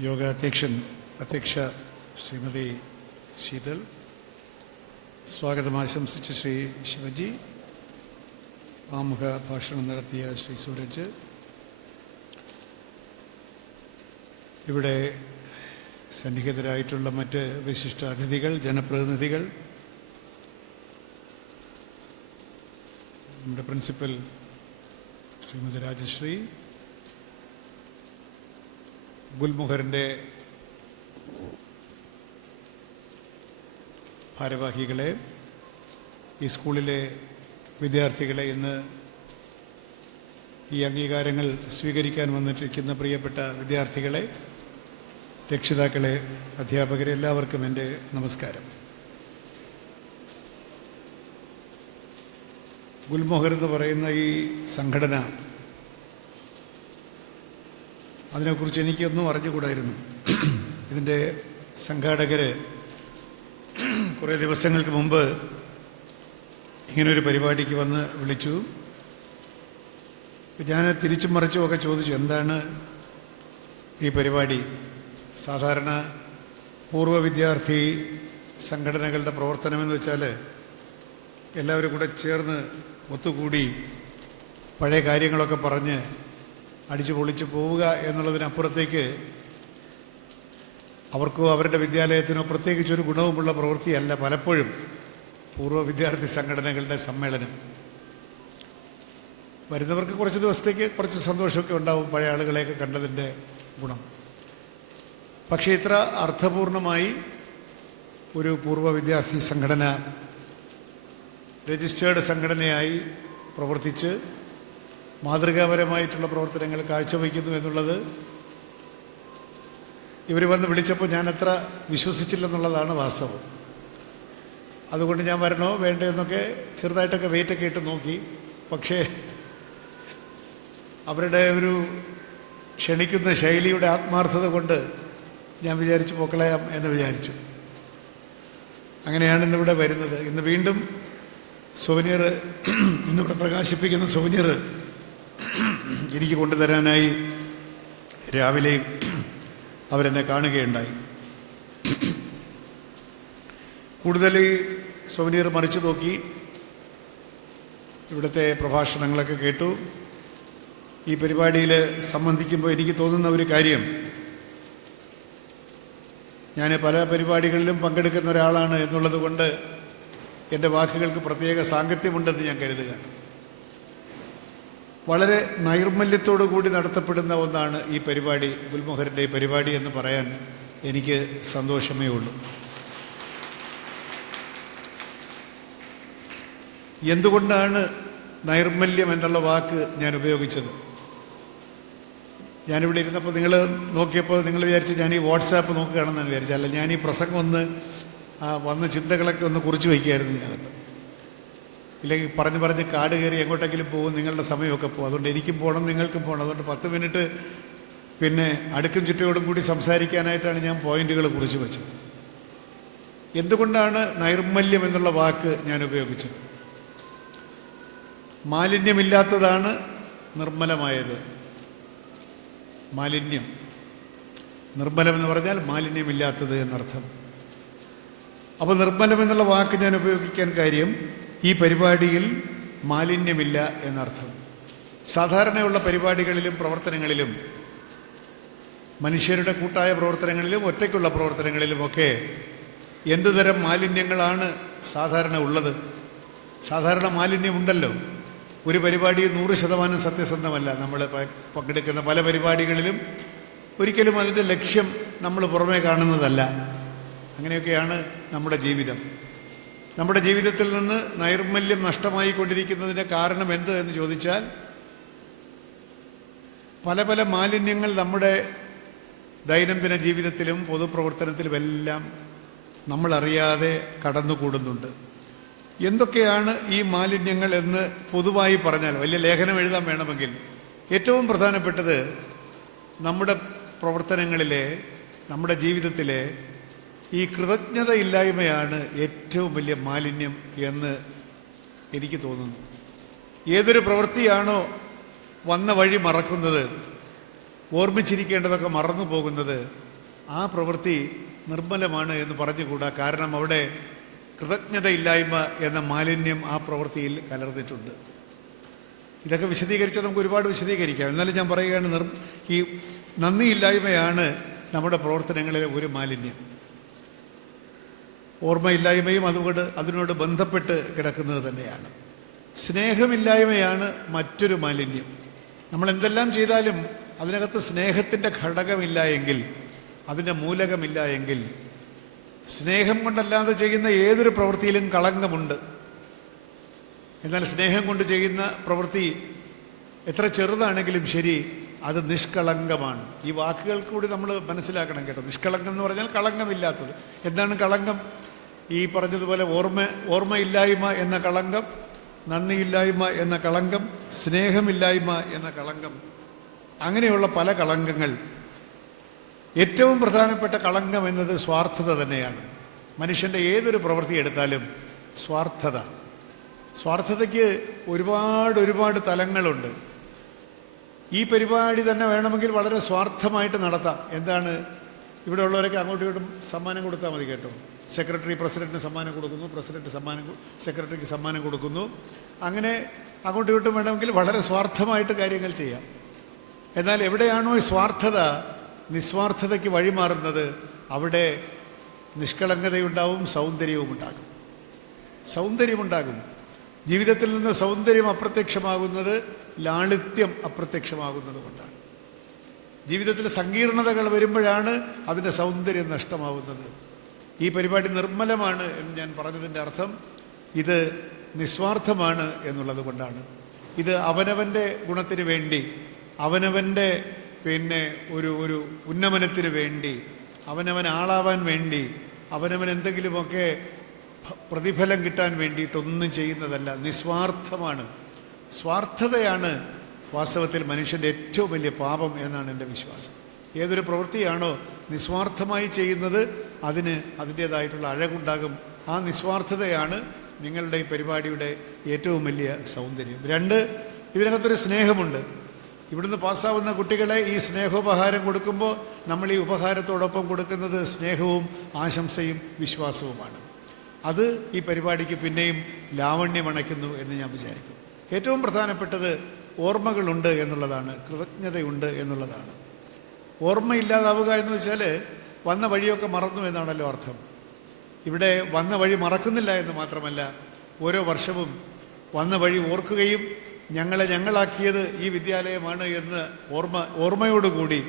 യോഗ അധ്യക്ഷ ശ്രീമതി ശീതൽ, സ്വാഗതം ആശംസിച്ച ശ്രീ ശിവജി, ആമുഖ ഭാഷണം നടത്തിയ ശ്രീ സൂരജ്, ഇവിടെ സന്നിഹിതരായിട്ടുള്ള മറ്റ് വിശിഷ്ട അതിഥികൾ, ജനപ്രതിനിധികൾ, നമ്മുടെ പ്രിൻസിപ്പൽ ശ്രീമതി രാജശ്രീ, ഗുൽമുഖറിൻ്റെ ഭാരവാഹികളെ, ഈ സ്കൂളിലെ വിദ്യാർത്ഥികളെ, ഇന്ന് ഈ അംഗീകാരങ്ങൾ സ്വീകരിക്കാൻ വന്നിട്ടിരിക്കുന്ന പ്രിയപ്പെട്ട വിദ്യാർത്ഥികളെ, രക്ഷിതാക്കളെ, അധ്യാപകരെ, എല്ലാവർക്കും എൻ്റെ നമസ്കാരം. ഗുൽമോഹർ എന്ന് പറയുന്ന ഈ സംഘടന, അതിനെക്കുറിച്ച് എനിക്കൊന്നും അറിഞ്ഞുകൂടായിരുന്നു. ഇതിൻ്റെ സംഘാടകർ കുറേ ദിവസങ്ങൾക്ക് മുമ്പ് ഇങ്ങനൊരു പരിപാടിക്ക് വന്ന് വിളിച്ചു. ഞാൻ തിരിച്ചും മറിച്ചും ഒക്കെ ചോദിച്ചു, എന്താണ് ഈ പരിപാടി? സാധാരണ പൂർവ്വ വിദ്യാർത്ഥി സംഘടനകളുടെ പ്രവർത്തനമെന്ന് വെച്ചാൽ എല്ലാവരും കൂടെ ചേർന്ന് ഒത്തുകൂടി പഴയ കാര്യങ്ങളൊക്കെ പറഞ്ഞ് അടിച്ചു പൊളിച്ച് പോവുക എന്നുള്ളതിനപ്പുറത്തേക്ക് അവർക്കോ അവരുടെ വിദ്യാലയത്തിനോ പ്രത്യേകിച്ചൊരു ഗുണവുമുള്ള പ്രവൃത്തിയല്ല പലപ്പോഴും പൂർവ്വ വിദ്യാർത്ഥി സംഘടനകളുടെ സമ്മേളനം. വരുന്നവർക്ക് കുറച്ച് ദിവസത്തേക്ക് കുറച്ച് സന്തോഷമൊക്കെ ഉണ്ടാവും, പഴയ ആളുകളെയൊക്കെ കണ്ടതിൻ്റെ ഗുണം. പക്ഷേ ഇത്ര അർത്ഥപൂർണമായി ഒരു പൂർവ്വ വിദ്യാർത്ഥി സംഘടന രജിസ്റ്റേർഡ് സംഘടനയായി പ്രവർത്തിച്ച് മാതൃകാപരമായിട്ടുള്ള പ്രവർത്തനങ്ങൾ കാഴ്ചവയ്ക്കുന്നു എന്നുള്ളത് ഇവർ വന്ന് വിളിച്ചപ്പോൾ ഞാൻ അത്ര വിശ്വസിച്ചില്ലെന്നുള്ളതാണ് വാസ്തവം. അതുകൊണ്ട് ഞാൻ വരണോ വേണ്ടോ എന്നൊക്കെ ചെറുതായിട്ടൊക്കെ വെയിറ്റൊക്കെ ഇട്ട് നോക്കി. പക്ഷേ അവരുടെ ഒരു ക്ഷണിക്കുന്ന ശൈലിയുടെ ആത്മാർത്ഥത കൊണ്ട് ഞാൻ വിചാരിച്ചു പൊക്കളയാം എന്ന് വിചാരിച്ചു. അങ്ങനെയാണ് ഇന്നിവിടെ വരുന്നത്. ഇന്ന് വീണ്ടും സുവനീർ, ഇന്നിവിടെ പ്രകാശിപ്പിക്കുന്ന സുവനീർ എനിക്ക് കൊണ്ടുതരാനായി രാവിലെ അവരെന്നെ കാണുകയുണ്ടായി. കൂടുതൽ സുവനീർ മറിച്ചു നോക്കി, ഇവിടുത്തെ പ്രഭാഷണങ്ങളൊക്കെ കേട്ടു. ഈ പരിപാടിയിൽ സംബന്ധിക്കുമ്പോൾ എനിക്ക് തോന്നുന്ന ഒരു കാര്യം, ഞാൻ പല പരിപാടികളിലും പങ്കെടുക്കുന്ന ഒരാളാണ് എന്നുള്ളത് കൊണ്ട് എൻ്റെ വാക്കുകൾക്ക് പ്രത്യേക സാങ്കത്യമുണ്ടെന്ന് ഞാൻ കരുതുക. വളരെ നൈർമല്യത്തോടു കൂടി നടത്തപ്പെടുന്ന ഒന്നാണ് ഈ പരിപാടി, ഗുൽമോഹറിൻ്റെ ഈ പരിപാടി എന്ന് പറയാൻ എനിക്ക് സന്തോഷമേ ഉള്ളൂ. എന്തുകൊണ്ടാണ് നൈർമല്യം എന്നുള്ള വാക്ക് ഞാൻ ഉപയോഗിച്ചത്? ഞാനിവിടെ ഇരുന്നപ്പോൾ നിങ്ങൾ നോക്കിയപ്പോൾ നിങ്ങൾ വിചാരിച്ചു ഞാൻ ഈ വാട്സാപ്പ് നോക്കുകയാണെന്നാണ് വിചാരിച്ചത്. അല്ല, ഞാൻ ഈ പ്രസംഗം ഒന്ന് വന്ന ചിന്തകളൊക്കെ ഒന്ന് കുറിച്ച് വയ്ക്കുകയായിരുന്നു ഇതിനകത്ത്. ഇല്ലെങ്കിൽ പറഞ്ഞ് കാട് കയറി എങ്ങോട്ടെങ്കിലും പോകും, നിങ്ങളുടെ സമയമൊക്കെ പോകും. അതുകൊണ്ട് എനിക്കും പോകണം, നിങ്ങൾക്കും പോകണം. അതുകൊണ്ട് 10 മിനിറ്റ് പിന്നെ അടുക്കും ചുറ്റയോടും കൂടി സംസാരിക്കാനായിട്ടാണ് ഞാൻ പോയിന്റുകൾ കുറിച്ച് വെച്ചത്. എന്തുകൊണ്ടാണ് നൈർമല്യം എന്നുള്ള വാക്ക് ഞാൻ ഉപയോഗിച്ചത്? മാലിന്യമില്ലാത്തതാണ് നിർമ്മലമായത്. മാലിന്യം, നിർമ്മലം എന്ന് പറഞ്ഞാൽ മാലിന്യമില്ലാത്തത് എന്നർത്ഥം. അപ്പോൾ നിർമ്മലം എന്നുള്ള വാക്ക് ഞാൻ ഉപയോഗിക്കാൻ കാര്യം, ഈ പരിപാടിയിൽ മാലിന്യമില്ല എന്നർത്ഥം. സാധാരണയുള്ള പരിപാടികളിലും പ്രവർത്തനങ്ങളിലും, മനുഷ്യരുടെ കൂട്ടായ പ്രവർത്തനങ്ങളിലും ഒറ്റയ്ക്കുള്ള പ്രവർത്തനങ്ങളിലുമൊക്കെ എന്തുതരം മാലിന്യങ്ങളാണ് സാധാരണ ഉള്ളത്? സാധാരണ മാലിന്യമുണ്ടല്ലോ. ഒരു പരിപാടി 100% സത്യസന്ധമല്ല. നമ്മൾ പങ്കെടുക്കുന്ന പല പരിപാടികളിലും ഒരിക്കലും അതിൻ്റെ ലക്ഷ്യം നമ്മൾ പുറമേ കാണുന്നതല്ല. അങ്ങനെയൊക്കെയാണ് നമ്മുടെ ജീവിതം. നമ്മുടെ ജീവിതത്തിൽ നിന്ന് നൈർമല്യം നഷ്ടമായി കൊണ്ടിരിക്കുന്നതിൻ്റെ കാരണം എന്ത് എന്ന് ചോദിച്ചാൽ, പല പല മാലിന്യങ്ങൾ നമ്മുടെ ദൈനംദിന ജീവിതത്തിലും പൊതുപ്രവർത്തനത്തിലുമെല്ലാം നമ്മളറിയാതെ കടന്നുകൂടുന്നുണ്ട്. എന്തൊക്കെയാണ് ഈ മാലിന്യങ്ങൾ എന്ന് പൊതുവായി പറഞ്ഞാൽ, വലിയ ലേഖനം എഴുതാൻ വേണമെങ്കിൽ ഏറ്റവും പ്രധാനപ്പെട്ടത് നമ്മുടെ പ്രവർത്തനങ്ങളിലെ, നമ്മുടെ ജീവിതത്തിലെ ഈ കൃതജ്ഞതയില്ലായ്മയാണ് ഏറ്റവും വലിയ മാലിന്യം എന്ന് എനിക്ക് തോന്നുന്നു. ഏതൊരു പ്രവൃത്തിയാണോ വന്ന വഴി മറക്കുന്നത്, ഓർമ്മിച്ചിരിക്കേണ്ടതൊക്കെ മറന്നു പോകുന്നത് ആ പ്രവൃത്തി നിർമ്മലമാണ് എന്ന് പറഞ്ഞുകൂടാ. കാരണം അവിടെ കൃതജ്ഞതയില്ലായ്മ എന്ന മാലിന്യം ആ പ്രവൃത്തിയിൽ കലർന്നിട്ടുണ്ട്. ഇതൊക്കെ വിശദീകരിച്ചാൽ നമുക്ക് ഒരുപാട് വിശദീകരിക്കാം. എന്നാലും ഞാൻ പറയുകയാണ്, ഈ നന്ദിയില്ലായ്മയാണ് നമ്മുടെ പ്രവർത്തനങ്ങളിലെ ഒരു മാലിന്യം. ഓർമ്മയില്ലായ്മയും അതിനോട് ബന്ധപ്പെട്ട് കിടക്കുന്നത് തന്നെയാണ്. സ്നേഹമില്ലായ്മയാണ് മറ്റൊരു മാലിന്യം. നമ്മൾ എന്തെല്ലാം ചെയ്താലും അതിനകത്ത് സ്നേഹത്തിൻ്റെ ഘടകമില്ല എങ്കിൽ, അതിൻ്റെ മൂലകമില്ല എങ്കിൽ, സ്നേഹം കൊണ്ടല്ലാതെ ചെയ്യുന്ന ഏതൊരു പ്രവൃത്തിയിലും കളങ്കമുണ്ട്. എന്നാൽ സ്നേഹം കൊണ്ട് ചെയ്യുന്ന പ്രവൃത്തി എത്ര ചെറുതാണെങ്കിലും ശരി, അത് നിഷ്കളങ്കമാണ്. ഈ വാക്കുകൾ കൂടി നമ്മൾ മനസ്സിലാക്കണം കേട്ടോ. നിഷ്കളങ്കം എന്ന് പറഞ്ഞാൽ കളങ്കമില്ലാത്തത്. എന്താണ് കളങ്കം? ഈ പറഞ്ഞതുപോലെ ഓർമ്മയില്ലായ്മ എന്ന കളങ്കം, നന്ദിയില്ലായ്മ എന്ന കളങ്കം, സ്നേഹമില്ലായ്മ എന്ന കളങ്കം, അങ്ങനെയുള്ള പല കളങ്കങ്ങൾ. ഏറ്റവും പ്രധാനപ്പെട്ട കളങ്കം എന്നത് സ്വാർത്ഥത തന്നെയാണ്. മനുഷ്യൻ്റെ ഏതൊരു പ്രവൃത്തി എടുത്താലും സ്വാർത്ഥതയ്ക്ക് ഒരുപാട് തലങ്ങളുണ്ട്. ഈ പരിപാടി തന്നെ വേണമെങ്കിൽ വളരെ സ്വാർത്ഥമായിട്ട് നടത്താം. എന്താണ്? ഇവിടെ ഉള്ളവരൊക്കെ അങ്ങോട്ടും ഇങ്ങോട്ടും സമ്മാനം കൊടുത്താൽ മതി കേട്ടോ. സെക്രട്ടറി പ്രസിഡന്റിന് സമ്മാനം കൊടുക്കുന്നു, പ്രസിഡന്റ് സെക്രട്ടറിക്ക് സമ്മാനം കൊടുക്കുന്നു. അങ്ങനെ അങ്ങോട്ടും ഇങ്ങോട്ടും വേണമെങ്കിൽ വളരെ സ്വാർത്ഥമായിട്ട് കാര്യങ്ങൾ ചെയ്യാം. എന്നാൽ എവിടെയാണോ ഈ സ്വാർത്ഥത നിസ്വാർത്ഥതയ്ക്ക് വഴിമാറുന്നത്, അവിടെ നിഷ്കളങ്കതയുണ്ടാവും, സൗന്ദര്യമുണ്ടാകും. ജീവിതത്തിൽ നിന്ന് സൗന്ദര്യം അപ്രത്യക്ഷമാകുന്നത് ലാളിത്യം അപ്രത്യക്ഷമാകുന്നത് കൊണ്ടാണ്. ജീവിതത്തിൽ സങ്കീർണതകൾ വരുമ്പോഴാണ് അതിൻ്റെ സൗന്ദര്യം നഷ്ടമാവുന്നത്. ഈ പരിപാടി നിർമ്മലമാണ് എന്ന് ഞാൻ പറഞ്ഞതിൻ്റെ അർത്ഥം ഇത് നിസ്വാർത്ഥമാണ് എന്നുള്ളത് കൊണ്ടാണ്. ഇത് അവനവൻ്റെ ഗുണത്തിന് വേണ്ടി, അവനവൻ്റെ ഒരു ഉന്നമനത്തിന് വേണ്ടി, അവനവൻ ആളാവാൻ വേണ്ടി, അവനവൻ എന്തെങ്കിലുമൊക്കെ പ്രതിഫലം കിട്ടാൻ വേണ്ടിയിട്ടൊന്നും ചെയ്യുന്നതല്ല. നിസ്വാർത്ഥമാണ്. സ്വാർത്ഥതയാണ് വാസ്തവത്തിൽ മനുഷ്യൻ്റെ ഏറ്റവും വലിയ പാപം എന്നാണ് എൻ്റെ വിശ്വാസം. ഏതൊരു പ്രവൃത്തിയാണോ നിസ്വാർത്ഥമായി ചെയ്യുന്നത് അതിന് അതിൻ്റേതായിട്ടുള്ള അഴകുണ്ടാകും. ആ നിസ്വാർത്ഥതയാണ് നിങ്ങളുടെ ഈ പരിപാടിയുടെ ഏറ്റവും വലിയ സൗന്ദര്യം. 2, ഇതിനകത്തൊരു സ്നേഹമുണ്ട്. ഇവിടുന്ന് പാസ്സാവുന്ന കുട്ടികളെ ഈ സ്നേഹോപഹാരം കൊടുക്കുമ്പോൾ നമ്മൾ ഈ ഉപഹാരത്തോടൊപ്പം കൊടുക്കുന്നത് സ്നേഹവും ആശംസയും വിശ്വാസവുമാണ്. അത് ഈ പരിപാടിക്ക് പിന്നെയും ലാവണ്യമണയ്ക്കുന്നു എന്ന് ഞാൻ വിചാരിക്കും. ഏറ്റവും പ്രധാനപ്പെട്ടത് ഓർമ്മകളുണ്ട് എന്നുള്ളതാണ്, കൃതജ്ഞതയുണ്ട് എന്നുള്ളതാണ്. ഓർമ്മയില്ലാതാവുക എന്ന് വെച്ചാൽ വന്ന വഴിയൊക്കെ മറന്നു എന്നാണല്ലോ അർത്ഥം. ഇവിടെ വന്ന വഴി മറക്കുന്നില്ല എന്ന് മാത്രമല്ല, ഓരോ വർഷവും വന്ന വഴി ഓർക്കുകയും ഞങ്ങളെ ഞങ്ങളാക്കിയത് ഈ വിദ്യാലയമാണ് എന്ന് ഓർമ്മയോടുകൂടി,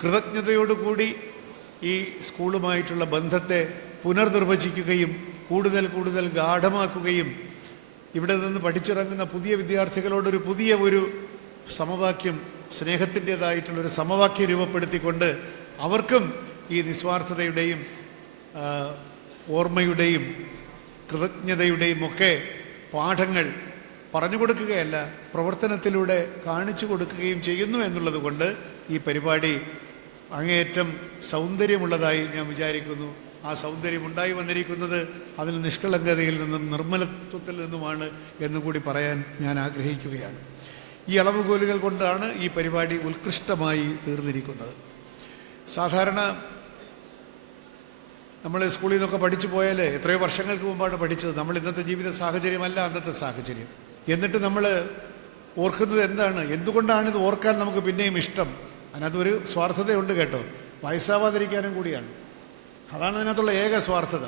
കൃതജ്ഞതയോടുകൂടി ഈ സ്കൂളുമായിട്ടുള്ള ബന്ധത്തെ പുനർനിർവചിക്കുകയും കൂടുതൽ ഗാഢമാക്കുകയും ഇവിടെ നിന്ന് പഠിച്ചിറങ്ങുന്ന പുതിയ വിദ്യാർത്ഥികളോടൊരു പുതിയ സമവാക്യം, സ്നേഹത്തിൻ്റെതായിട്ടുള്ളൊരു സമവാക്യം രൂപപ്പെടുത്തിക്കൊണ്ട് അവർക്കും ഈ നിസ്വാർത്ഥതയുടെയും ഓർമ്മയുടെയും കൃതജ്ഞതയുടെയും ഒക്കെ പാഠങ്ങൾ പറഞ്ഞു കൊടുക്കുകയല്ല, പ്രവർത്തനത്തിലൂടെ കാണിച്ചു കൊടുക്കുകയും ചെയ്യുന്നു എന്നുള്ളത് കൊണ്ട് ഈ പരിപാടി അങ്ങേയറ്റം സൗന്ദര്യമുള്ളതായി ഞാൻ വിചാരിക്കുന്നു. ആ സൗന്ദര്യം ഉണ്ടായി വന്നിരിക്കുന്നത് അതിൽ നിഷ്കളങ്കതയിൽ നിന്നും നിർമ്മലത്വത്തിൽ നിന്നുമാണ് എന്നുകൂടി പറയാൻ ഞാൻ ആഗ്രഹിക്കുകയാണ്. ഈ അളവുകോലുകൾ കൊണ്ടാണ് ഈ പരിപാടി ഉത്കൃഷ്ടമായി തീർന്നിരിക്കുന്നത്. സാധാരണ നമ്മൾ സ്കൂളിൽ നിന്നൊക്കെ പഠിച്ചു പോയാൽ എത്രയോ വർഷങ്ങൾക്ക് മുമ്പാണ് പഠിച്ചത്. നമ്മൾ ഇന്നത്തെ ജീവിത സാഹചര്യമല്ല അന്നത്തെ സാഹചര്യം. എന്നിട്ട് നമ്മൾ ഓർക്കുന്നത് എന്താണ്? എന്തുകൊണ്ടാണിത് ഓർക്കാൻ നമുക്ക് പിന്നെയും ഇഷ്ടം? അതിനകത്തൊരു സ്വാർത്ഥതയുണ്ട് കേട്ടോ, വയസ്സാവാതിരിക്കാനും കൂടിയാണ്. അതാണ് അതിനകത്തുള്ള ഏക സ്വാർത്ഥത.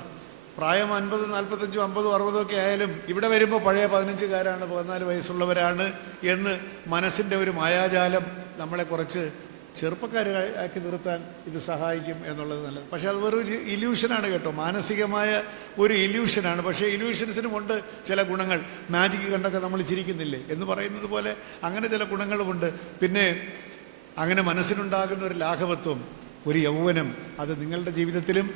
പ്രായം 50, 45, 50, 60 ഒക്കെ ആയാലും ഇവിടെ വരുമ്പോൾ പഴയ 15-കാരാണ്, 14 വയസ്സുള്ളവരാണ് എന്ന് മനസ്സിൻ്റെ ഒരു മായാജാലം നമ്മളെ കുറച്ച് ചെറുപ്പക്കാരാക്കി നിർത്താൻ ഇത് സഹായിക്കും എന്നുള്ളത് നല്ലത്. പക്ഷെ അത് വെറൊരു ഇല്യൂഷനാണ് കേട്ടോ, മാനസികമായ ഒരു ഇല്യൂഷനാണ്. പക്ഷേ ഇല്യൂഷൻസിനുമുണ്ട് ചില ഗുണങ്ങൾ. മാജിക് കണ്ടൊക്കെ നമ്മൾ ചിരിക്കുന്നില്ലേ എന്ന് പറയുന്നത് പോലെ അങ്ങനെ ചില ഗുണങ്ങളുമുണ്ട്. പിന്നെ അങ്ങനെ മനസ്സിനുണ്ടാകുന്ന ഒരു ലാഘവത്വം, ഒരു യൗവനം, അത് നിങ്ങളുടെ ജീവിതത്തിലും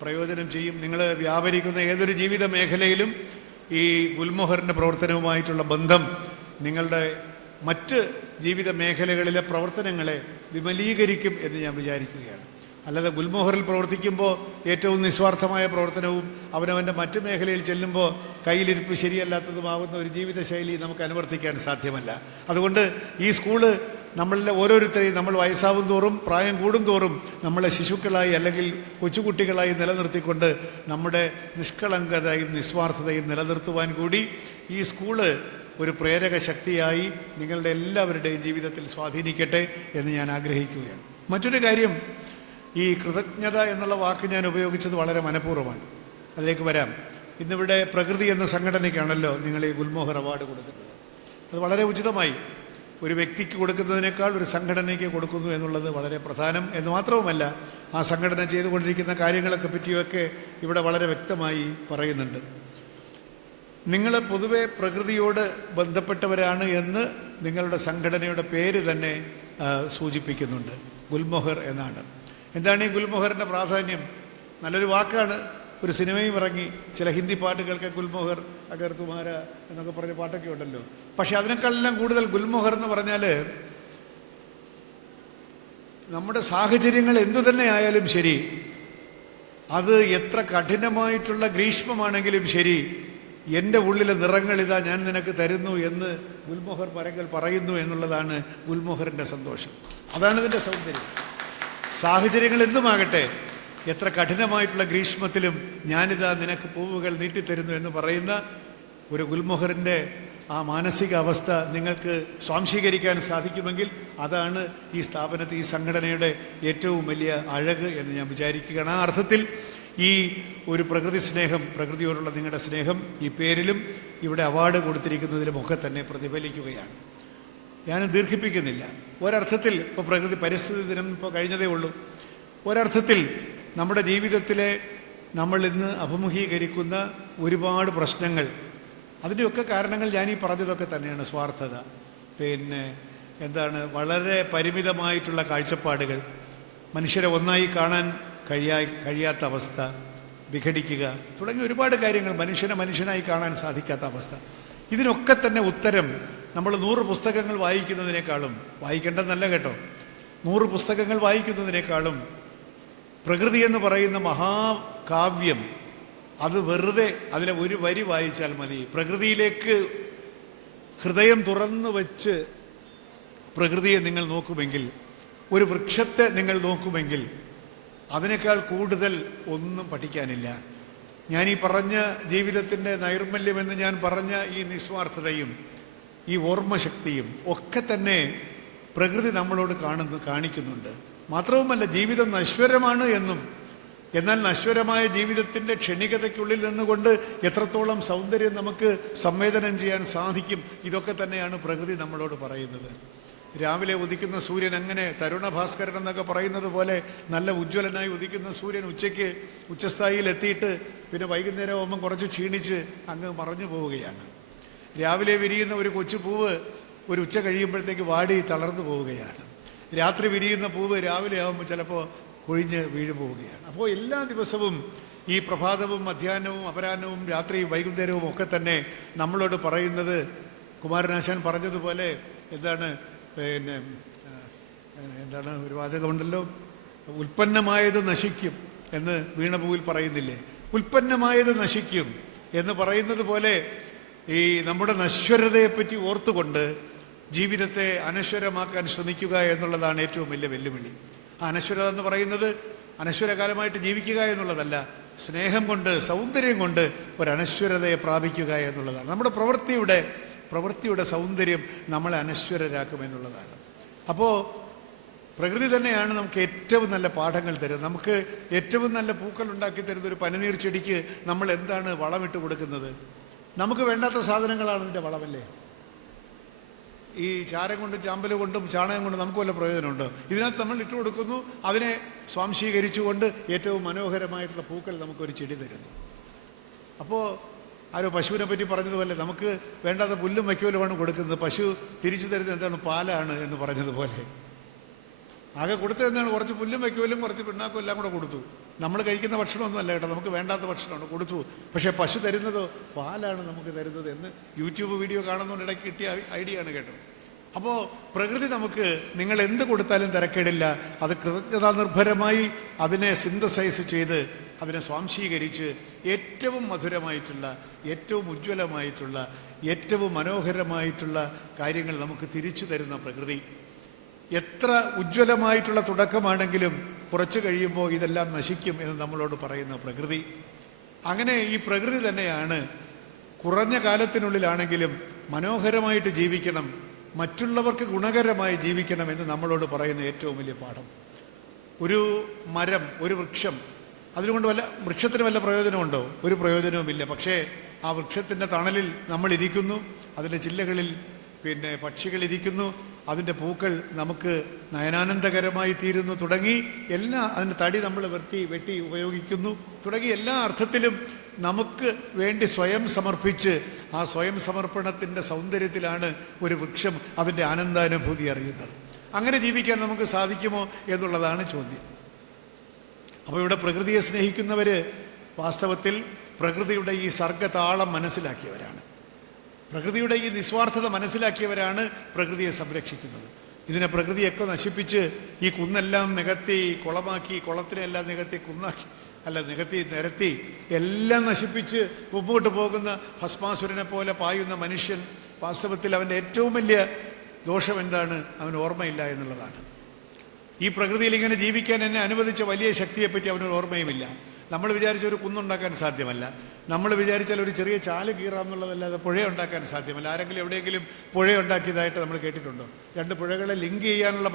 പ്രയോജനം ചെയ്യും. നിങ്ങൾ വ്യാപരിക്കുന്ന ഏതൊരു ജീവിത മേഖലയിലും ഈ ഗുൽമോഹറിൻ്റെ പ്രവർത്തനവുമായിട്ടുള്ള ബന്ധം നിങ്ങളുടെ മറ്റ് ജീവിത മേഖലകളിലെ പ്രവർത്തനങ്ങളെ വിമലീകരിക്കും എന്ന് ഞാൻ വിചാരിക്കുകയാണ്. അല്ലാതെ ഗുൽമോഹറിൽ പ്രവർത്തിക്കുമ്പോൾ ഏറ്റവും നിസ്വാർത്ഥമായ പ്രവർത്തനവും അവനവൻ്റെ മറ്റു മേഖലയിൽ ചെല്ലുമ്പോൾ കയ്യിലിരിപ്പ് ശരിയല്ലാത്തതുമാകുന്ന ഒരു ജീവിതശൈലി നമുക്ക് അനുവർത്തിക്കാൻ സാധ്യമല്ല. അതുകൊണ്ട് ഈ സ്കൂള് നമ്മളിലെ ഓരോരുത്തരെയും നമ്മൾ വയസ്സാവും തോറും പ്രായം കൂടും തോറും നമ്മളെ ശിശുക്കളായി അല്ലെങ്കിൽ കൊച്ചുകുട്ടികളായി നിലനിർത്തിക്കൊണ്ട് നമ്മുടെ നിഷ്കളങ്കതയും നിസ്വാർത്ഥതയും നിലനിർത്തുവാൻ കൂടി ഈ സ്കൂള് ഒരു പ്രേരക ശക്തിയായി നിങ്ങളുടെ എല്ലാവരുടെയും ജീവിതത്തിൽ സ്വാധീനിക്കട്ടെ എന്ന് ഞാൻ ആഗ്രഹിക്കുകയാണ്. മറ്റൊരു കാര്യം, ഈ കൃതജ്ഞത എന്നുള്ള വാക്ക് ഞാൻ ഉപയോഗിച്ചത് വളരെ മനഃപൂർവ്വമാണ്. അതിലേക്ക് വരാം. ഇന്നിവിടെ പ്രകൃതി എന്ന സംഘടനയ്ക്കാണല്ലോ നിങ്ങൾ ഈ ഗുൽമോഹർ അവാർഡ് കൊടുക്കുന്നത്. അത് വളരെ ഉചിതമായി ഒരു വ്യക്തിക്ക് കൊടുക്കുന്നതിനേക്കാൾ ഒരു സംഘടനയ്ക്ക് കൊടുക്കുന്നു എന്നുള്ളത് വളരെ പ്രധാനം എന്ന് മാത്രവുമല്ല, ആ സംഘടന ചെയ്തുകൊണ്ടിരിക്കുന്ന കാര്യങ്ങളൊക്കെ പറ്റിയൊക്കെ ഇവിടെ വളരെ വ്യക്തമായി പറയുന്നുണ്ട്. നിങ്ങൾ പൊതുവെ പ്രകൃതിയോട് ബന്ധപ്പെട്ടവരാണ് എന്ന് നിങ്ങളുടെ സംഘടനയുടെ പേര് തന്നെ സൂചിപ്പിക്കുന്നുണ്ട്. ഗുൽമോഹർ എന്നാണ്. എന്താണ് ഈ ഗുൽമോഹറിൻ്റെ പ്രാധാന്യം? നല്ലൊരു വാക്കാണ്. ഒരു സിനിമയും ഇറങ്ങി, ചില ഹിന്ദി പാട്ടുകൾക്ക് ഗുൽമോഹർ അഗർ തുമാര എന്നൊക്കെ പറഞ്ഞ പാട്ടൊക്കെ ഉണ്ടല്ലോ. പക്ഷെ അതിനേക്കാളെല്ലാം കൂടുതൽ ഗുൽമോഹർ എന്ന് പറഞ്ഞാൽ നമ്മുടെ സാഹചര്യങ്ങൾ എന്തു തന്നെ ആയാലും ശരി, അത് എത്ര കഠിനമായിട്ടുള്ള ഗ്രീഷ്മമാണെങ്കിലും ശരി, എൻ്റെ ഉള്ളിലെ നിറങ്ങൾ ഇതാ ഞാൻ നിനക്ക് തരുന്നു എന്ന് ഗുൽമോഹർ പരങ്കൽ പറയുന്നു എന്നുള്ളതാണ് ഗുൽമോഹറിൻ്റെ സന്തോഷം. അതാണ് ഇതിൻ്റെ സൗന്ദര്യം. സാഹചര്യങ്ങൾ എന്തുമാകട്ടെ, എത്ര കഠിനമായിട്ടുള്ള ഗ്രീഷ്മത്തിലും ഞാനിതാ നിനക്ക് പൂവുകൾ നീട്ടിത്തരുന്നു എന്ന് പറയുന്ന ഒരു ഗുൽമോഹറിൻ്റെ ആ മാനസിക അവസ്ഥ നിങ്ങൾക്ക് സ്വാംശീകരിക്കാൻ സാധിക്കുമെങ്കിൽ അതാണ് ഈ സ്ഥാപനത്തിൽ, ഈ സംഘടനയുടെ ഏറ്റവും വലിയ അഴക് എന്ന് ഞാൻ വിചാരിക്കുകയാണ്. ആ അർത്ഥത്തിൽ ഈ ഒരു പ്രകൃതി സ്നേഹം, പ്രകൃതിയോടുള്ള നിങ്ങളുടെ സ്നേഹം ഈ പേരിലും ഇവിടെ അവാർഡ് കൊടുത്തിരിക്കുന്നതിലുമൊക്കെ തന്നെ പ്രതിഫലിക്കുകയാണ്. ഞാൻ ദീർഘിപ്പിക്കുന്നില്ല. ഒരർത്ഥത്തിൽ ഇപ്പോൾ പ്രകൃതി പരിസ്ഥിതി ദിനം ഇപ്പോൾ കഴിഞ്ഞതേ ഉള്ളൂ. ഒരർത്ഥത്തിൽ നമ്മുടെ ജീവിതത്തിലെ നമ്മൾ ഇന്ന് അഭിമുഖീകരിക്കുന്ന ഒരുപാട് പ്രശ്നങ്ങൾ, അതിൻ്റെയൊക്കെ കാരണങ്ങൾ ഞാൻ ഈ പറഞ്ഞതൊക്കെ തന്നെയാണ്. സ്വാർത്ഥത, വളരെ പരിമിതമായിട്ടുള്ള കാഴ്ചപ്പാടുകൾ, മനുഷ്യരെ ഒന്നായി കാണാൻ കഴിയാത്ത അവസ്ഥ, വിഘടിക്കുക തുടങ്ങിയ ഒരുപാട് കാര്യങ്ങൾ, മനുഷ്യനായി കാണാൻ സാധിക്കാത്ത അവസ്ഥ. ഇതിനൊക്കെ തന്നെ ഉത്തരം നമ്മൾ 100 പുസ്തകങ്ങൾ വായിക്കുന്നതിനേക്കാളും, വായിക്കേണ്ടെന്നല്ല കേട്ടോ, 100 പുസ്തകങ്ങൾ വായിക്കുന്നതിനേക്കാളും പ്രകൃതി എന്ന് പറയുന്ന മഹാകാവ്യം അത് വെറുതെ അതിലെ ഒരു വരി വായിച്ചാൽ മതി. പ്രകൃതിയിലേക്ക് ഹൃദയം തുറന്നു വെച്ച് പ്രകൃതിയെ നിങ്ങൾ നോക്കുമെങ്കിൽ, ഒരു വൃക്ഷത്തെ നിങ്ങൾ നോക്കുമെങ്കിൽ അതിനേക്കാൾ കൂടുതൽ ഒന്നും പഠിക്കാനില്ല. ഞാൻ ഈ പറഞ്ഞ ജീവിതത്തിൻ്റെ നൈർമല്യമെന്ന് ഞാൻ പറഞ്ഞ ഈ നിസ്വാർത്ഥതയും ഈ ഓർമ്മശക്തിയും ഒക്കെ തന്നെ പ്രകൃതി നമ്മളോട് കാണിക്കുന്നുണ്ട്. മാത്രവുമല്ല, ജീവിതം നശ്വരമാണ് എന്നും, എന്നാൽ നശ്വരമായ ജീവിതത്തിൻ്റെ ക്ഷണികതയ്ക്കുള്ളിൽ നിന്നുകൊണ്ട് എത്രത്തോളം സൗന്ദര്യം നമുക്ക് സംവേദനം ചെയ്യാൻ സാധിക്കും, ഇതൊക്കെ തന്നെയാണ് പ്രകൃതി നമ്മളോട് പറയുന്നത്. രാവിലെ ഉദിക്കുന്ന സൂര്യൻ അങ്ങനെ തരുണഭാസ്കരൻ എന്നൊക്കെ പറയുന്നത് പോലെ നല്ല ഉജ്ജ്വലനായി ഉദിക്കുന്ന സൂര്യൻ ഉച്ചസ്ഥായിയിൽ എത്തിയിട്ട് പിന്നെ വൈകുന്നേരം ആകുമ്പം കുറച്ച് ക്ഷീണിച്ച് അങ്ങ് മറഞ്ഞു പോവുകയാണ്. രാവിലെ വിരിയുന്ന ഒരു കൊച്ചു പൂവ് ഒരു ഉച്ച കഴിയുമ്പോഴത്തേക്ക് വാടി തളർന്നു പോവുകയാണ്. രാത്രി വിരിയുന്ന പൂവ് രാവിലെ ആകുമ്പോൾ ചിലപ്പോൾ കൊഴിഞ്ഞ് വീഴു പോവുകയാണ്. അപ്പോൾ എല്ലാ ദിവസവും ഈ പ്രഭാതവും മധ്യാഹ്നവും അപരാഹ്നവും രാത്രിയും വൈകുന്നേരവും ഒക്കെ തന്നെ നമ്മളോട് പറയുന്നത്, കുമാരനാശാൻ പറഞ്ഞതുപോലെ എന്താണ് ഒരു വാചകമുണ്ടല്ലോ, ഉൽപ്പന്നമായത് നശിക്കും എന്ന് വീണപൂവിൽ പറയുന്നില്ലേ? ഉൽപ്പന്നമായത് നശിക്കും എന്ന് പറയുന്നത് പോലെ ഈ നമ്മുടെ നശ്വരതയെപ്പറ്റി ഓർത്തുകൊണ്ട് ജീവിതത്തെ അനശ്വരമാക്കാൻ ശ്രമിക്കുക എന്നുള്ളതാണ് ഏറ്റവും വലിയ വെല്ലുവിളി. ആ അനശ്വരത എന്ന് പറയുന്നത് അനശ്വരകാലമായിട്ട് ജീവിക്കുക എന്നുള്ളതല്ല, സ്നേഹം കൊണ്ട്, സൗന്ദര്യം കൊണ്ട് ഒരു അനശ്വരതയെ പ്രാപിക്കുക എന്നുള്ളതാണ്. നമ്മുടെ പ്രവൃത്തിയുടെ സൗന്ദര്യം നമ്മളെ അനശ്വരരാക്കുമെന്നുള്ളതാണ്. അപ്പോൾ പ്രകൃതി തന്നെയാണ് നമുക്ക് ഏറ്റവും നല്ല പാഠങ്ങൾ തരുന്നത്. നമുക്ക് ഏറ്റവും നല്ല പൂക്കൾ ഉണ്ടാക്കി തരുന്ന ഒരു പനിനീർ ചെടിക്ക് നമ്മൾ എന്താണ് വളമിട്ട് കൊടുക്കുന്നത്? നമുക്ക് വേണ്ടാത്ത സാധനങ്ങളാണ് ഇതിൻ്റെ വളമല്ലേ? ഈ ചാരം കൊണ്ടും ചാമ്പല് കൊണ്ടും ചാണകം കൊണ്ടും നമുക്ക് വല്ല പ്രയോജനമുണ്ടോ? ഇതിനകത്ത് നമ്മൾ ഇട്ട് കൊടുക്കുന്നു, അതിനെ സ്വാംശീകരിച്ചുകൊണ്ട് ഏറ്റവും മനോഹരമായിട്ടുള്ള പൂക്കൾ നമുക്കൊരു ചെടി തരുന്നു. അപ്പോൾ ആരോ പശുവിനെ പറ്റി പറഞ്ഞതുപോലെ നമുക്ക് വേണ്ടാത്ത പുല്ലും വയ്ക്കലുമാണ് കൊടുക്കുന്നത്, പശു തിരിച്ചു തരുന്നത് എന്താണ്? പാലാണ് എന്ന് പറഞ്ഞതുപോലെ. ആകെ കൊടുത്തത് എന്താണ്? കുറച്ച് പുല്ലും വയ്ക്കലും കുറച്ച് പിണ്ണാക്കും എല്ലാം കൂടെ കൊടുത്തു. നമ്മൾ കഴിക്കുന്ന ഭക്ഷണമൊന്നും അല്ല കേട്ടോ, നമുക്ക് വേണ്ടാത്ത ഭക്ഷണമാണ് കൊടുത്തു. പക്ഷേ പശു തരുന്നതോ പാലാണ് നമുക്ക് തരുന്നത് എന്ന് യൂട്യൂബ് വീഡിയോ കാണുന്നതുകൊണ്ട് ഇടയ്ക്ക് കിട്ടിയ ഐഡിയ ആണ് കേട്ടോ. അപ്പോൾ പ്രകൃതി നമുക്ക് നിങ്ങൾ എന്ത് കൊടുത്താലും തിരക്കേടില്ല, അത് കൃതജ്ഞതാ നിർഭരമായി അതിനെ സിന്തസൈസ് ചെയ്ത് അതിനെ സ്വാംശീകരിച്ച് ഏറ്റവും മധുരമായിട്ടുള്ള, ഏറ്റവും ഉജ്ജ്വലമായിട്ടുള്ള, ഏറ്റവും മനോഹരമായിട്ടുള്ള കാര്യങ്ങൾ നമുക്ക് തിരിച്ചു തരുന്ന പ്രകൃതി. എത്ര ഉജ്ജ്വലമായിട്ടുള്ള തുടക്കമാണെങ്കിലും കുറച്ച് കഴിയുമ്പോൾ ഇതെല്ലാം നശിക്കും എന്ന് നമ്മളോട് പറയുന്ന പ്രകൃതി. അങ്ങനെ ഈ പ്രകൃതി തന്നെയാണ് കുറഞ്ഞ കാലത്തിനുള്ളിലാണെങ്കിലും മനോഹരമായിട്ട് ജീവിക്കണം, മറ്റുള്ളവർക്ക് ഗുണകരമായി ജീവിക്കണം എന്ന് നമ്മളോട് പറയുന്ന ഏറ്റവും വലിയ പാഠം. ഒരു മരം, ഒരു വൃക്ഷം, അതിനുകൊണ്ട് വൃക്ഷത്തിന് വല്ല പ്രയോജനമുണ്ടോ? ഒരു പ്രയോജനവുമില്ല. പക്ഷേ ആ വൃക്ഷത്തിൻ്റെ തണലിൽ നമ്മൾ ഇരിക്കുന്നു, അതിൻ്റെ ചില്ലകളിൽ പക്ഷികളിരിക്കുന്നു, അതിൻ്റെ പൂക്കൾ നമുക്ക് നയനാനന്ദകരമായി തീരുന്നു, തുടങ്ങി അതിൻ്റെ തടി നമ്മൾ വെട്ടി ഉപയോഗിക്കുന്നു, തുടങ്ങി എല്ലാ അർത്ഥത്തിലും നമുക്ക് വേണ്ടി സ്വയം സമർപ്പിച്ച് ആ സ്വയം സമർപ്പണത്തിൻ്റെ സൗന്ദര്യത്തിലാണ് ഒരു വൃക്ഷം അതിൻ്റെ ആനന്ദാനുഭൂതി അറിയുന്നത്. അങ്ങനെ ജീവിക്കാൻ നമുക്ക് സാധിക്കുമോ എന്നുള്ളതാണ് ചോദ്യം. അപ്പോൾ ഇവിടെ പ്രകൃതിയെ സ്നേഹിക്കുന്നവര് വാസ്തവത്തിൽ പ്രകൃതിയുടെ ഈ സർഗതാളം മനസ്സിലാക്കിയവരാണ്, പ്രകൃതിയുടെ ഈ നിസ്വാർത്ഥത മനസ്സിലാക്കിയവരാണ് പ്രകൃതിയെ സംരക്ഷിക്കുന്നത്. ഇതിനെ പ്രകൃതിയൊക്കെ നശിപ്പിച്ച് ഈ കുന്നെല്ലാം നികത്തി കുളമാക്കി, കുളത്തിനെല്ലാം നികത്തി നിരത്തി എല്ലാം നശിപ്പിച്ച് മുമ്പോട്ട് പോകുന്ന ഭസ്മാസുരനെ പോലെ പായുന്ന മനുഷ്യൻ വാസ്തവത്തിൽ അവൻ്റെ ഏറ്റവും വലിയ ദോഷം എന്താണ്? അവന് ഓർമ്മയില്ല എന്നുള്ളതാണ്. ഈ പ്രകൃതിയിൽ ഇങ്ങനെ ജീവിക്കാൻ എന്നെ അനുവദിച്ച വലിയ ശക്തിയെപ്പറ്റി അവനൊരു ഓർമ്മയുമില്ല. നമ്മൾ വിചാരിച്ച ഒരു കുന്നുണ്ടാക്കാൻ സാധ്യമല്ല, നമ്മൾ വിചാരിച്ചാൽ ഒരു ചെറിയ ചാല് കീറാമെന്നുള്ളതല്ലാതെ പുഴ ഉണ്ടാക്കാൻ സാധ്യമല്ല. ആരെങ്കിലും എവിടെയെങ്കിലും പുഴ ഉണ്ടാക്കിയതായിട്ട് നമ്മൾ കേട്ടിട്ടുണ്ടോ? രണ്ട് പുഴകളെ ലിങ്ക് ചെയ്യാനുള്ള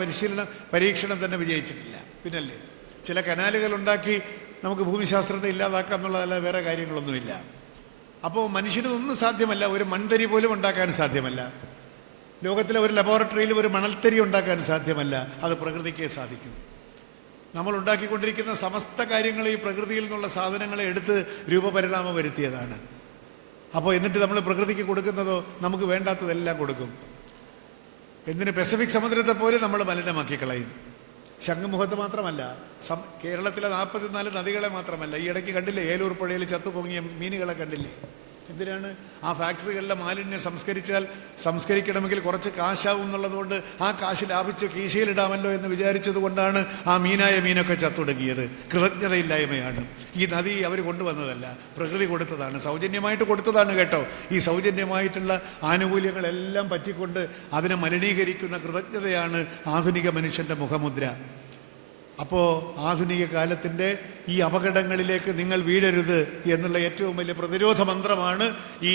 പരീക്ഷണം തന്നെ വിജയിച്ചിട്ടില്ല. പിന്നല്ലേ ചില കനാലുകൾ ഉണ്ടാക്കി നമുക്ക് ഭൂമിശാസ്ത്രത്തെ ഇല്ലാതാക്കാം എന്നുള്ളതല്ല, വേറെ കാര്യങ്ങളൊന്നുമില്ല. അപ്പോൾ മനുഷ്യനൊന്നും സാധ്യമല്ല. ഒരു മൺതരി പോലും ഉണ്ടാക്കാൻ സാധ്യമല്ല. ലോകത്തിലെ ഒരു ലബോറട്ടറിയിൽ ഒരു മണൽത്തരി ഉണ്ടാക്കാൻ സാധ്യമല്ല. അത് പ്രകൃതിക്കേ സാധിക്കും. നമ്മൾ ഉണ്ടാക്കിക്കൊണ്ടിരിക്കുന്ന സമസ്ത കാര്യങ്ങൾ ഈ പ്രകൃതിയിൽ നിന്നുള്ള സാധനങ്ങളെ എടുത്ത് രൂപപരിണാമം വരുത്തിയതാണ്. അപ്പോൾ എന്നിട്ട് നമ്മൾ പ്രകൃതിക്ക് കൊടുക്കുന്നതോ നമുക്ക് വേണ്ടാത്തതെല്ലാം കൊടുക്കും. എന്തിന്? പസഫിക് സമുദ്രത്തെ പോലെ നമ്മൾ മലിനമാക്കി കളയും. ശംഖുമുഖത്ത് മാത്രമല്ല, കേരളത്തിലെ 44 നദികളെ മാത്രമല്ല, ഈ ഇടയ്ക്ക് കണ്ടില്ലേ ഏലൂർ പുഴയിൽ ചത്തുപൊങ്ങിയ മീനുകളെ കണ്ടില്ലേ? എന്തിനാണ്? ആ ഫാക്ടറികളിലെ മാലിന്യം സംസ്കരിക്കണമെങ്കിൽ കുറച്ച് കാശാവും എന്നുള്ളതുകൊണ്ട് ആ കാശ് ലാഭിച്ച് കീശയിലിടാമല്ലോ എന്ന് വിചാരിച്ചത് കൊണ്ടാണ് ആ മീനൊക്കെ ചത്തൊടുങ്ങിയത്. കൃതജ്ഞതയില്ലായ്മയാണ്. ഈ നദി അവർ കൊണ്ടുവന്നതല്ല, പ്രകൃതി കൊടുത്തതാണ്, സൗജന്യമായിട്ട് കൊടുത്തതാണ് കേട്ടോ. ഈ സൗജന്യമായിട്ടുള്ള ആനുകൂല്യങ്ങളെല്ലാം പറ്റിക്കൊണ്ട് അതിനെ മലിനീകരിക്കുന്ന കൃതജ്ഞതയാണ് ആധുനിക മനുഷ്യന്റെ മുഖമുദ്ര. അപ്പോൾ ആധുനിക കാലത്തിൻ്റെ ഈ അപകടങ്ങളിലേക്ക് നിങ്ങൾ വീഴരുത് എന്നുള്ള ഏറ്റവും വലിയ പ്രതിരോധ മന്ത്രമാണ് ഈ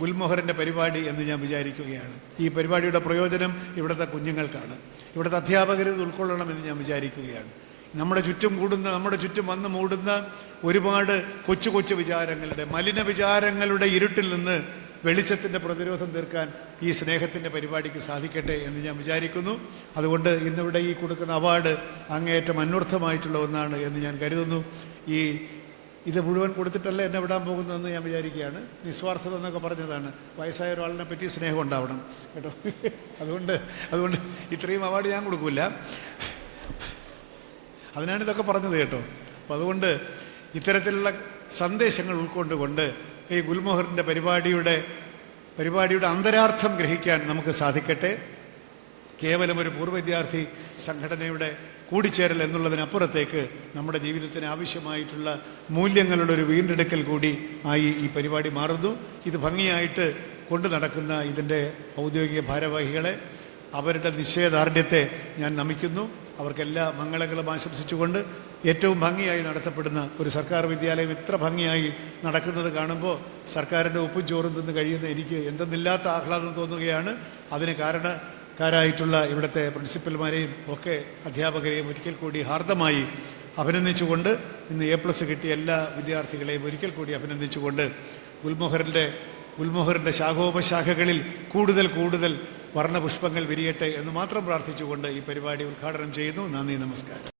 ഗുൽമോഹറിൻ്റെ പരിപാടി എന്ന് ഞാൻ വിചാരിക്കുകയാണ്. ഈ പരിപാടിയുടെ പ്രയോജനം ഇവിടുത്തെ കുഞ്ഞുങ്ങൾക്കാണ്, ഇവിടുത്തെ അധ്യാപകർ ഉൾക്കൊള്ളണമെന്ന് ഞാൻ വിചാരിക്കുകയാണ്. നമ്മുടെ ചുറ്റും വന്ന് മൂടുന്ന ഒരുപാട് കൊച്ചു വിചാരങ്ങളുടെ, മലിന വിചാരങ്ങളുടെ ഇരുട്ടിൽ നിന്ന് വെളിച്ചത്തിൻ്റെ പ്രതിരോധം തീർക്കാൻ ഈ സ്നേഹത്തിൻ്റെ പരിപാടിക്ക് സാധിക്കട്ടെ എന്ന് ഞാൻ വിചാരിക്കുന്നു. അതുകൊണ്ട് ഇന്നിവിടെ ഈ കൊടുക്കുന്ന അവാർഡ് അങ്ങേയറ്റം അന്വർത്ഥമായിട്ടുള്ള ഒന്നാണ് എന്ന് ഞാൻ കരുതുന്നു. ഇത് മുഴുവൻ കൊടുത്തിട്ടല്ല എന്നെ വിടാൻ പോകുന്നതെന്ന് ഞാൻ വിചാരിക്കുകയാണ്. നിസ്വാർത്ഥത എന്നൊക്കെ പറഞ്ഞതാണ്. വയസ്സായ ഒരാളിനെ പറ്റി സ്നേഹം ഉണ്ടാവണം കേട്ടോ. അതുകൊണ്ട് ഇത്രയും അവാർഡ് ഞാൻ കൊടുക്കില്ല, അതിനാണ് ഇതൊക്കെ പറഞ്ഞത് കേട്ടോ. അപ്പം അതുകൊണ്ട് ഇത്തരത്തിലുള്ള സന്ദേശങ്ങൾ ഉൾക്കൊണ്ടുകൊണ്ട് ഈ ഗുൽമോഹറിൻ്റെ പരിപാടിയുടെ അന്തരാർത്ഥം ഗ്രഹിക്കാൻ നമുക്ക് സാധിക്കട്ടെ. കേവലം ഒരു പൂർവ്വ വിദ്യാർത്ഥി സംഘടനയുടെ കൂടിച്ചേരൽ എന്നുള്ളതിനപ്പുറത്തേക്ക് നമ്മുടെ ജീവിതത്തിന് ആവശ്യമായിട്ടുള്ള മൂല്യങ്ങളുടെ ഒരു വീണ്ടെടുക്കൽ കൂടി ആയി ഈ പരിപാടി മാറുന്നു. ഇത് ഭംഗിയായിട്ട് കൊണ്ടു നടക്കുന്ന ഇതിൻ്റെ ഔദ്യോഗിക ഭാരവാഹികളെ, അവരുടെ നിശ്ചയദാർഢ്യത്തെ ഞാൻ നമിക്കുന്നു. അവർക്കെല്ലാ മംഗളങ്ങളും ആശംസിച്ചുകൊണ്ട് ഏറ്റവും ഭംഗിയായി നടത്തപ്പെടുന്ന ഒരു സർക്കാർ വിദ്യാലയം ഇത്ര ഭംഗിയായി നടക്കുന്നത് കാണുമ്പോൾ സർക്കാരിൻ്റെ ഉപ്പും ചോറും തിന്ന് കഴിയുന്ന എനിക്ക് എന്തെന്നില്ലാത്ത ആഹ്ലാദം തോന്നുകയാണ്. അതിന് കാരണക്കാരായിട്ടുള്ള ഇവിടുത്തെ പ്രിൻസിപ്പൽമാരെയും ഒക്കെ അധ്യാപകരെയും ഒരിക്കൽ കൂടി ഹാർദമായി അഭിനന്ദിച്ചുകൊണ്ട്, ഇന്ന് A+ കിട്ടിയ എല്ലാ വിദ്യാർത്ഥികളെയും ഒരിക്കൽ കൂടി അഭിനന്ദിച്ചുകൊണ്ട് ഗുൽമോഹറിൻ്റെ ശാഖോപശാഖകളിൽ കൂടുതൽ വർണ്ണപുഷ്പങ്ങൾ വിരിയട്ടെ എന്ന് മാത്രം പ്രാർത്ഥിച്ചുകൊണ്ട് ഈ പരിപാടി ഉദ്ഘാടനം ചെയ്യുന്നു. നന്ദി, നമസ്കാരം.